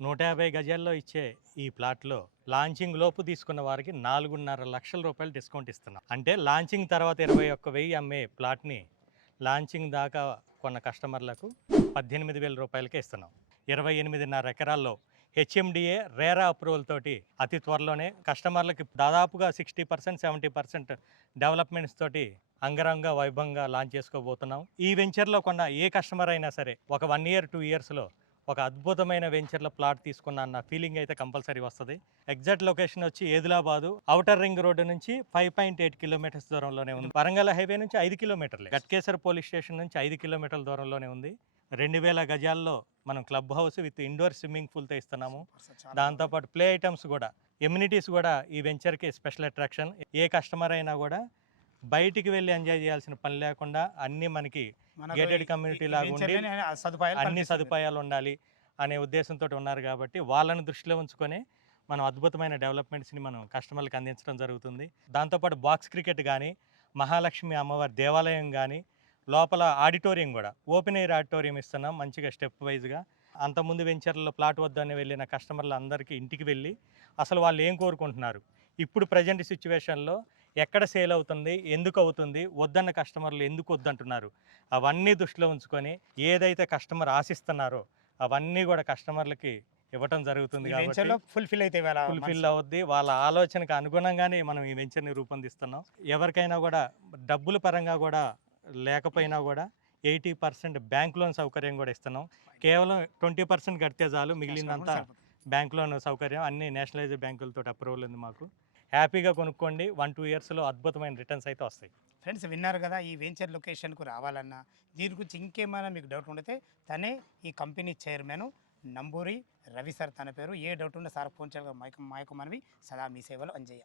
150 గజాల్లో ఇచ్చే ఈ ప్లాట్‌లో లాంచింగ్ లోపు తీసుకున్న వారికి 4.5 లక్షల రూపాయలు డిస్కౌంట్ ఇస్తున్నాం. అంటే లాంచింగ్ తర్వాత 21,000 అమ్మే ప్లాట్‌ని లాంచింగ్ దాకా కొన్న కస్టమర్లకు 18,000 రూపాయలకే ఇస్తున్నాం. 28.5 ఎకరాల్లో హెచ్ఎండిఏ రేరా అప్రూవల్ తోటి అతి త్వరలోనే కస్టమర్లకి దాదాపుగా 60%, 70% డెవలప్మెంట్స్ తోటి అంగరంగ వైభవంగా లాంచ్ చేసుకోబోతున్నాం. ఈ వెంచర్‌లో కొన్న ఏ కస్టమర్ అయినా సరే ఒక 1 ఇయర్, 2 ఇయర్స్‌లో ఒక అద్భుతమైన వెంచర్‌లో ప్లాట్ తీసుకున్న అన్న ఫీలింగ్ అయితే కంపల్సరీ వస్తది. ఎగ్జాక్ట్ లొకేషన్ వచ్చి ఏదిలాబాదు ఔటర్ రింగ్ రోడ్డు నుంచి 5.8 కిలోమీటర్స్ దూరంలోనే ఉంది. వరంగల్ హైవే నుంచి 5 కిలోమీటర్లే. గట్కేసర్ పోలీస్ స్టేషన్ నుంచి 5 కిలోమీటర్ల దూరంలోనే ఉంది. 2000 గజాల్లో మనం club house with indoor swimming పూల్తో ఇస్తున్నాము. దాంతోపాటు ప్లే ఐటమ్స్ కూడా, ఎమ్యూనిటీస్ కూడా ఈ వెంచర్కి స్పెషల్ అట్రాక్షన్. ఏ కస్టమర్ అయినా కూడా బయటికి వెళ్ళి ఎంజాయ్ చేయాల్సిన పని లేకుండా అన్నీ మనకి గేటెడ్ కమ్యూనిటీ లాగా ఉండి అన్ని సదుపాయాలు ఉండాలి అనే ఉద్దేశంతో ఉన్నారు కాబట్టి వాళ్ళని దృష్టిలో ఉంచుకొని మనం అద్భుతమైన డెవలప్మెంట్స్ని మనం కస్టమర్లకు అందించడం జరుగుతుంది. దాంతోపాటు బాక్స్ క్రికెట్ కానీ, మహాలక్ష్మి అమ్మవారి దేవాలయం కానీ, లోపల ఆడిటోరియం కూడా ఓపెన్ ఎయిర్ ఆడిటోరియం ఇస్తున్నాం మంచిగా స్టెప్ వైజ్గా. అంతకుముందు వెంచర్లో ప్లాట్ వద్దని వెళ్ళిన కస్టమర్లు అందరికీ ఇంటికి వెళ్ళి అసలు వాళ్ళు ఏం కోరుకుంటున్నారు, ఇప్పుడు ప్రజెంట్ సిచ్యువేషన్లో ఎక్కడ సేల్ అవుతుంది, ఎందుకు అవుతుంది, వద్దన్న కస్టమర్లు ఎందుకు వద్దంటున్నారు, అవన్నీ దృష్టిలో ఉంచుకొని ఏదైతే కస్టమర్ ఆశిస్తున్నారో అవన్నీ కూడా కస్టమర్లకి ఇవ్వటం జరుగుతుంది కాబట్టి ఫుల్ఫిల్ అవుద్ది. వాళ్ళ ఆలోచనకు అనుగుణంగానే మనం ఈ వెంచర్ని రూపొందిస్తున్నాం. ఎవరికైనా కూడా డబ్బుల పరంగా కూడా లేకపోయినా కూడా 80% బ్యాంక్ లోన్ సౌకర్యం కూడా ఇస్తున్నాం. కేవలం 20% కడితే చాలు, మిగిలినంతా బ్యాంక్ లోన్ సౌకర్యం అన్ని నేషనలైజ్డ్ బ్యాంకులతో అప్రూవల్ ఉంది మాకు. హ్యాపీగా కొనుక్కోండి. 1-2 ఇయర్స్లో అద్భుతమైన రిటర్న్స్ అయితే వస్తాయి. ఫ్రెండ్స్ విన్నారు కదా, ఈ వెంచర్ లొకేషన్కు రావాలన్నా దీని గురించి ఇంకేమైనా మీకు డౌట్ ఉంటే తనే ఈ company chairman Namburi Ravi sir తన పేరు. ఏ డౌట్ ఉన్నా సార్ ఫోన్ చేయాలి. మైకు మనవి సదా మీ సేవలో అంజయ్య.